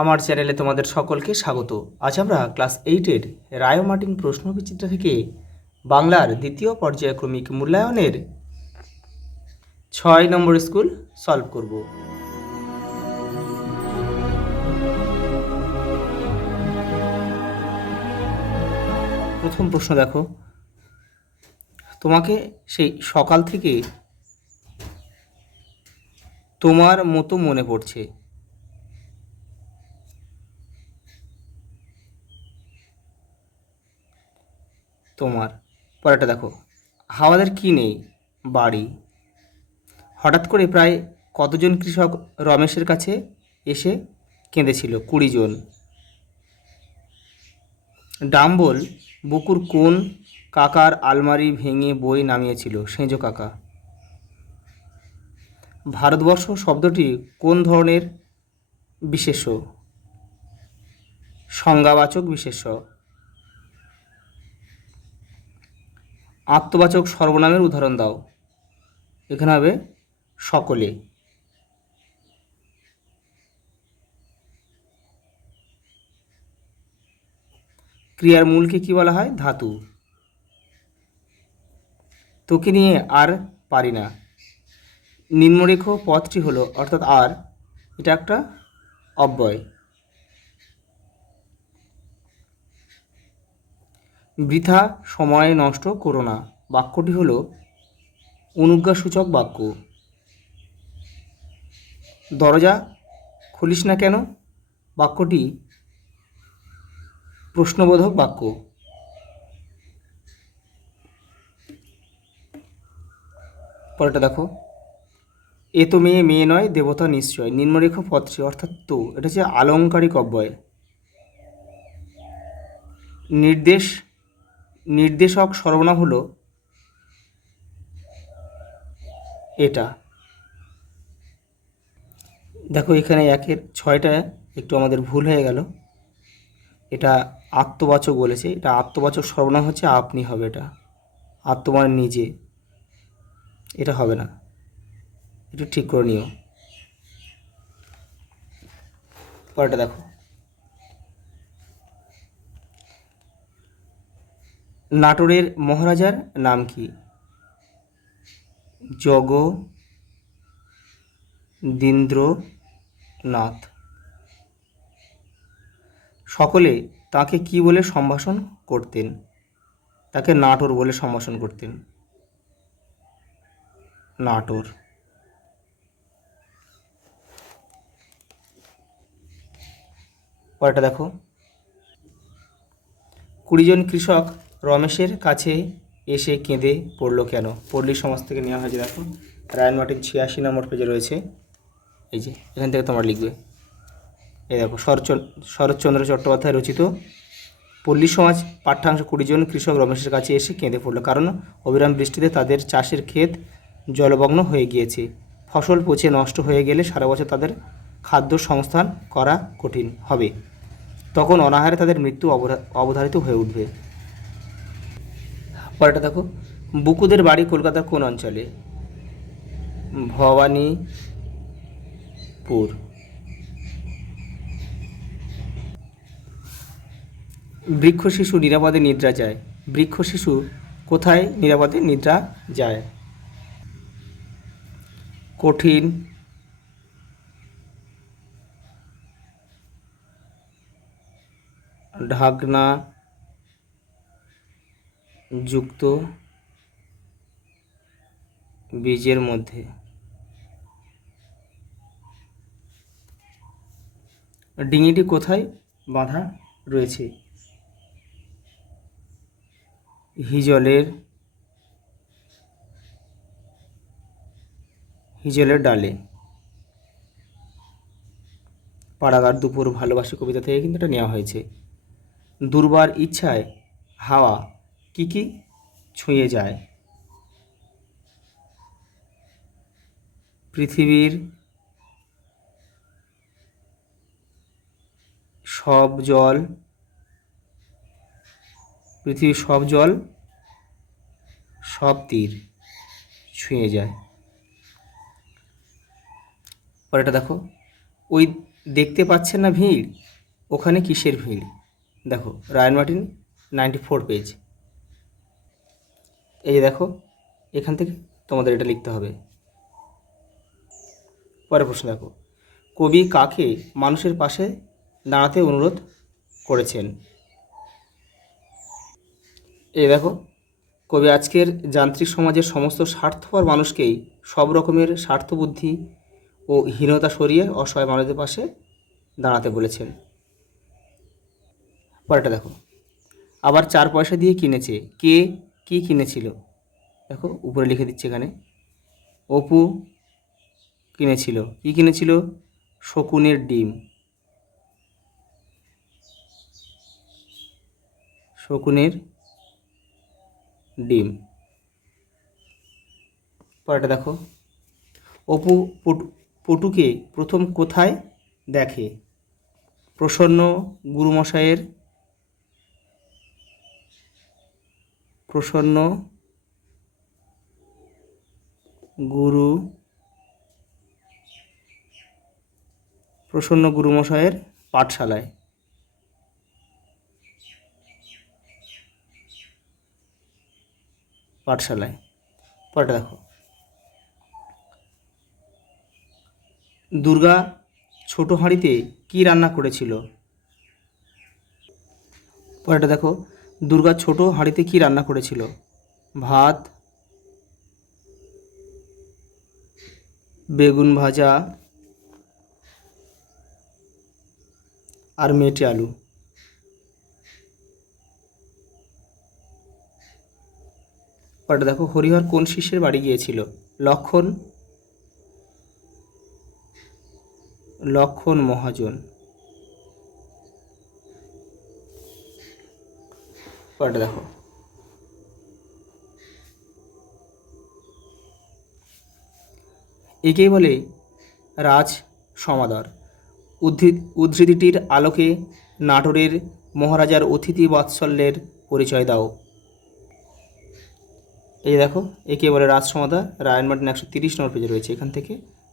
আমার চ্যানেলে তোমাদের সকলকে স্বাগত। আজ আমরা ক্লাস 8-এর রায় ও মার্টিন প্রশ্নবিচিত্রা থেকে বাংলার দ্বিতীয় পর্যায়ক্রমিক মূল্যায়নের 6 নম্বর স্কুল সলভ করব। প্রথম প্রশ্ন দেখো, তোমাকে সেই সকাল থেকে তোমার মতো মনে পড়ছে। তোমার পরেরটা দেখো, আমাদের কি নেই? বাড়ি। হঠাৎ করে প্রায় কতজন কৃষক রমেশের কাছে এসে কেঁদেছিল? 20 জন। ডাম্বল বুকুর কোন কাকার আলমারি ভেঙে বই নামিয়েছিল? সেঁজো কাকা। ভারতবর্ষ শব্দটি কোন ধরনের বিশেষ্য? সংজ্ঞাবাচক বিশেষ্য। আত্মবাচক সর্বনামের উদাহরণ দাও। এখানে হবে সকলে। ক্রিয়ার মূলকে কি বলা হয়? ধাতু। তোকে নিয়ে আর পারি না। নিম্নরেখ পদটি হলো, অর্থাৎ আর, এটা একটা অব্যয়। বৃথা সময় নষ্ট করো না বাক্যটি হলো অনুজ্ঞাসূচক বাক্য। দরজা খুলিস না কেন বাক্যটি প্রশ্নবোধক বাক্য। পরেরটা দেখো, এ তো মেয়ে, মেয়ে নয় দেবতা নিশ্চয়। নিম্নরেখ পদটি, অর্থাৎ তো, এটা হচ্ছে আলংকারিক অব্যয়। নির্দেশক সর্বনাম হলো এটা। দেখো এখানে 1-এর 6টা একটু আমাদের ভুল হয়ে গেল। এটা আত্মবাচক বলেছে, এটা আত্মবাচক সর্বনাম হচ্ছে আপনি হবে। এটা আত্ম মানে নিজে, এটা হবে না, একটু ঠিক করে নিও। পরেরটা দেখো, নাটোরের মহারাজার নাম কি? জগদীন্দ্রনাথ। সকলে তাকে কি বলে সম্ভাষণ করতেন? তাকে নাটোর বলে সম্ভাষণ করতেন। নাটোর। পরেরটা দেখো, 20 জন কৃষক রমেশের কাছে এসে কেঁদে পড়ল কেন? পল্লী সমাজ থেকে নেওয়া হয়েছে। দেখো রায় মার্টিন 86 নম্বর পেজে রয়েছে। এই যে এখান থেকে তোমরা লিখবে। এই দেখো, শরৎচন্দ্র চট্টোপাধ্যায় রচিত পল্লী সমাজ পাঠ্যাংশ। 20 জন কৃষক রমেশের কাছে এসে কেঁদে পড়ল কারণ অবিরাম বৃষ্টিতে তাদের চাষের ক্ষেত জলমগ্ন হয়ে গিয়েছে। ফসল পচে নষ্ট হয়ে গেলে সারা বছর তাদের খাদ্য সংস্থান করা কঠিন হবে। তখন অনাহারে তাদের মৃত্যু অবধারিত হয়ে উঠবে। পরেরটা দেখো, বুকুদের বাড়ি কলকাতার কোন অঞ্চলে? ভবানীপুর। বৃক্ষ শিশু নিরাপদে নিদ্রা যায়। বৃক্ষ শিশু কোথায় নিরাপদে নিদ্রা যায়? কঠিন ঢাকনা যুক্ত বীজের মধ্যে। ডিঙিটি কোথায় বাঁধা রয়েছে? হিজলের ডালে। পাড়াগার দুপুর ভালোবাসি কবিতা থেকে কিন্তু এটা নেওয়া হয়েছে। দুর্বার ইচ্ছায় হাওয়া কি কি ছুঁয়ে যায়? পৃথিবীর সব জল সব তীর ছুঁয়ে যায়। পরেরটা দেখো, ওই দেখতে পাচ্ছেন না ভিড়, ওখানে কিসের ভিড়। দেখো রায়ান মার্টিন 94 পেজ। এই যে দেখো, এখান থেকে তোমাদের এটা লিখতে হবে। পরের প্রশ্ন দেখো, কবি কাকে মানুষের পাশে দাঁড়াতে অনুরোধ করেছেন। এই দেখো, কবি আজকের যান্ত্রিক সমাজের সমস্ত স্বার্থপর মানুষকেই সব রকমের স্বার্থবুদ্ধি ও হীনতা সরিয়ে অসহায় মানুষদের পাশে দাঁড়াতে বলেছেন। পরেরটা দেখো, আবার 4 পয়সা দিয়ে কিনেছে, কে কি কিনেছিল। দেখো উপরে লিখে দিচ্ছে এখানে, অপু কিনেছিল, কি কিনেছিল, শকুনের ডিম। শকুনের ডিম। পরেরটা দেখো, অপু পটুকে প্রথম কোথায় দেখে। প্রসন্ন গুরুমশায়ের প্রসন্ন গুরুমশায়ের পাঠশালায়। পরেরটা দেখো, দুর্গা ছোট হাঁড়িতে কি রান্না করেছিল। পরেরটা দেখো, দুর্গা ছোট হাঁড়িতে কি রান্না করেছিল। ভাত, বেগুন ভাজা আর মেটে আলু। পরেরটা দেখো, হরিহর কোন শিষ্যের বাড়ি গিয়েছিল। লক্ষণ মহাজন। পরেরটা দেখো, একেই বলে রাজ সমাদর। উদ্ধৃতিটির আলোকে নাটোরের মহারাজার অতিথি বাৎসল্যের পরিচয় দাও। এই দেখো, একে বলে রাজ সমাদর, রায়ান মার্টিন 130 নম্বর পেজে রয়েছে। এখান থেকে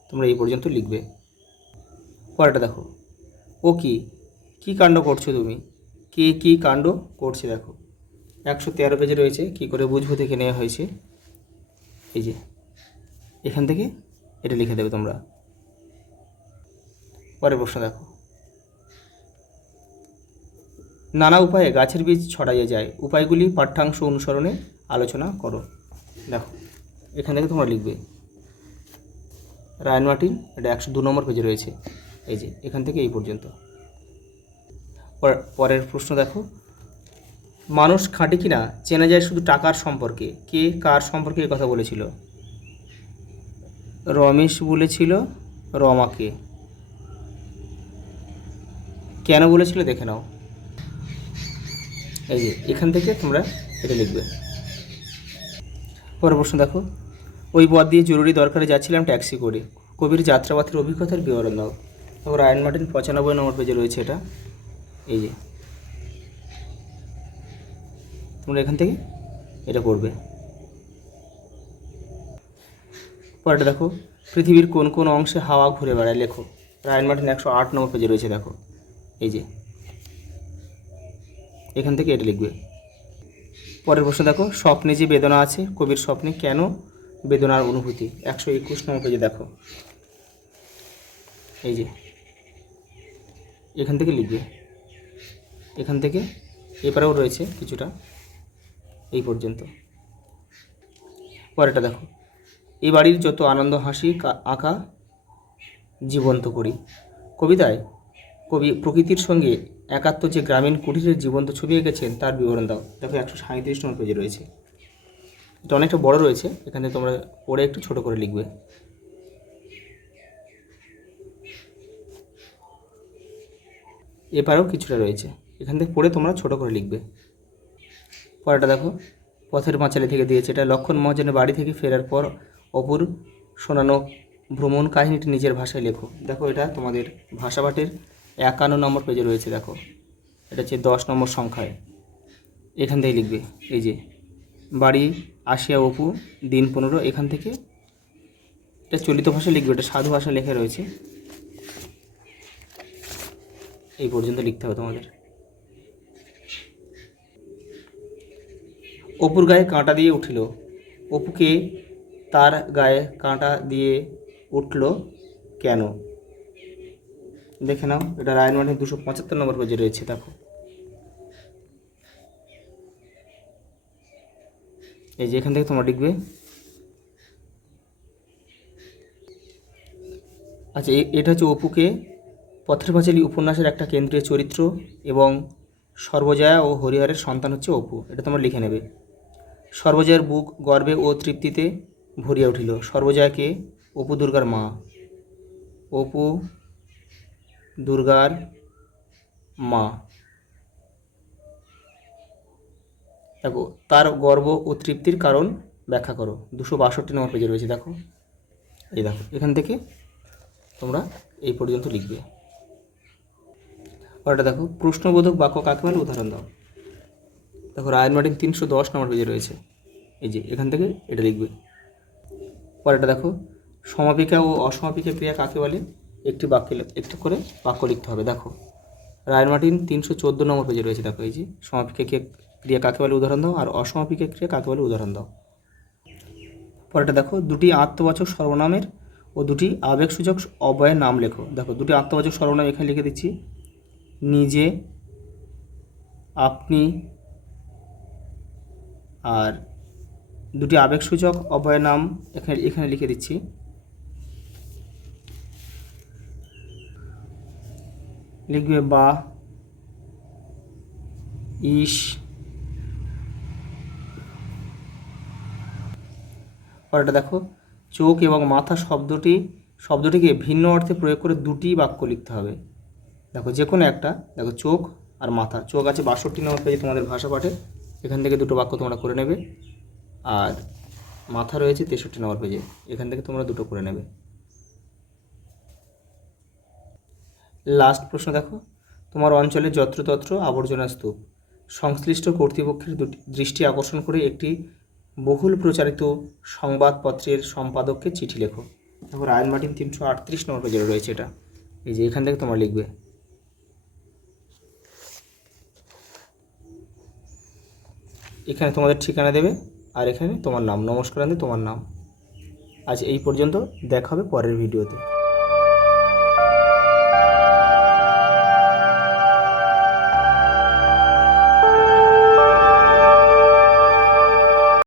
তোমরা এই পর্যন্ত লিখবে। পরেরটা দেখো, ও কি কাণ্ড করছো তুমি, কে কি কাণ্ড করছে। দেখো 113 পেজে রয়েছে, কি করে বুঝবো থেকে নেওয়া হয়েছে। এই যে এখান থেকে এটা লিখে দেবে তোমরা। পরের প্রশ্ন দেখো, নানা উপায়ে গাছের বীজ ছড়াইয়ে যায়, উপায়গুলি পাঠ্যাংশ অনুসরণে আলোচনা করো। দেখো এখান থেকে তোমরা লিখবে। রায়ান মার্টিন এটা 102 নম্বর পেজে রয়েছে। এই যে এখান থেকে এই পর্যন্ত। পরের প্রশ্ন দেখো, মানুষ খাঁটি কিনা চেনা যায় শুধু টাকার সম্পর্কে, কে কার সম্পর্কে এই কথা বলেছিল। রমেশ বলেছিল রমাকে। কেন বলেছিল দেখে নাও। এই যে এখান থেকে তোমরা এটা লিখবে। পরের প্রশ্ন দেখো, ওই পথ দিয়ে জরুরি দরকারে যাচ্ছিলাম ট্যাক্সি করে, কবির যাত্রাপথের অভিজ্ঞতার বিবরণ দাও। দেখো রায়ান মার্টিন 95 নম্বর পেজে রয়েছে এটা। এই যে তোমরা এখান থেকে এটা করবে। পরেরটা দেখো, পৃথিবীর কোন কোন অংশে হাওয়া ঘুরে বেড়ায় লেখো। রায়ান মার্টিন 108 নম্বর পেজে রয়েছে। দেখো এই যে এখান থেকে এটা লিখবে। পরের প্রশ্ন দেখো, স্বপ্নে যে বেদনা আছে, কবির স্বপ্নে কেন বেদনার অনুভূতি। 121 নম্বর পেজে দেখো। এই যে এখান থেকে লিখবে। এখান থেকে এপারেও রয়েছে কিছুটা, এই পর্যন্ত। পরেরটা দেখো, এই বাড়ির যত আনন্দ হাসি আঁকা জীবন্ত করি। কবিতায় কবি প্রকৃতির সঙ্গে একাত্ম যে গ্রামীণ কুটিরের জীবন্ত ছবি এঁকেছেন তার বিবরণ দাও। দেখো 137 নম্বর পেজে রয়েছে। এটা অনেকটা বড় রয়েছে, এখানে তোমরা পড়ে একটু ছোট করে লিখবে। এপারেও কিছুটা রয়েছে, এখান থেকে পড়ে তোমরা ছোট করে লিখবে। পরেরটা দেখো, পথের পাঁচালী থেকে দিয়েছে। এটা লক্ষণ মহাজনের বাড়ি থেকে ফেরার পর অপুর শোনানো ভ্রমণ কাহিনীটি নিজের ভাষায় লেখো। দেখো এটা তোমাদের ভাষাপাঠের 51 নম্বর পেজে রয়েছে। দেখো এটা হচ্ছে 10 নম্বর সংখ্যায়, এখান থেকে লিখবে। এই যে বাড়ি আসিয়া অপু দিন 15, এখান থেকে এটা চলিত ভাষায় লিখবে, এটা সাধু ভাষা লেখা রয়েছে। এই পর্যন্ত লিখতে হবে তোমাদের। অপুর গায়ে কাঁটা দিয়ে উঠিল। অপুকে তার গায়ে কাঁটা দিয়ে উঠল কেন? দেখে নাও, এটা রায়ন মার্টিন 275 নম্বর পেজে রয়েছে। দেখো এই যে এখান থেকে তোমরা লিখবে। আচ্ছা, এটা হচ্ছে অপুকে পথের পাঁচালী উপন্যাসের একটা কেন্দ্রীয় চরিত্র এবং সর্বজয়া ও হরিহরের সন্তান হচ্ছে অপু। এটা তোমরা লিখে নেবে। সর্বজয়ার বুক গর্বে ও তৃপ্তিতে ভরিয়া উঠিল। সর্বজয়াকে অপু দুর্গার মা। অপু দুর্গার মা। দেখো, তার গর্ব ও তৃপ্তির কারণ ব্যাখ্যা করো। 262 নম্বর পেজে রয়েছে। দেখো এই দেখো, এখান থেকে তোমরা এই পর্যন্ত লিখবে। পরেরটা দেখো, প্রশ্নবোধক বাক্য কাকে বলে, উদাহরণ দাও। দেখো রায়ন মার্টিন 310 নম্বর পেজে রয়েছে। এই যে এখান থেকে এটা লিখবে। পরেরটা দেখো, সমাপিকা ও অসমাপিকা ক্রিয়া কাকে বলে, একটু করে বাক্য লিখতে হবে। দেখো রায়ন মার্টিন 314 নম্বর পেজে রয়েছে। দেখো এই যে সমাপিকা ক্রিয়া কাকে বলে উদাহরণ দাও, আর অসমাপিকা ক্রিয়া কাকে বলে উদাহরণ দাও। পরেরটা দেখো, দুটি আত্মবাচক সর্বনামের ও দুটি আবেগসূচক অব্যয়ের নাম লেখো। দেখো দুটি আত্মবাচক সর্বনাম এখানে লিখে দিচ্ছি, নিজে, আপনি। আর দুটি আবেগসূচক অব্যয়ের নাম এখানে লিখে দিচ্ছি, লিখবে বা, ইস। পরেরটা দেখো, চোখ এবং মাথা শব্দটিকে ভিন্ন অর্থে প্রয়োগ করে দুটি বাক্য লিখতে হবে। দেখো যে কোনো একটা। দেখো চোখ আর মাথা। চোখ আছে 62 নম্বর পেজে তোমাদের ভাষা পাঠে, এখান থেকে দুটো বাক্য তোমরা করে নেবে। আর মাথা রয়েছে 63 নম্বর পেজে, এখান থেকে তোমরা দুটো করে নেবে। লাস্ট প্রশ্ন দেখো, তোমার অঞ্চলে যত্রতত্র আবর্জনা স্তূপ। সংশ্লিষ্ট কর্তৃপক্ষের দৃষ্টি আকর্ষণ করে একটি বহুল প্রচারিত সংবাদপত্রের সম্পাদককে চিঠি লেখো। দেখো রায়ন মার্টিন 338 নম্বর পেজে রয়েছে এটা। এই যে এখান থেকে তোমরা লিখবে। এখানে তোমাদের ঠিকানা দেবে, আর এখানে তোমার নাম, নমস্কার তোমার নাম। আজ এই পর্যন্ত, দেখা হবে পরের ভিডিওতে।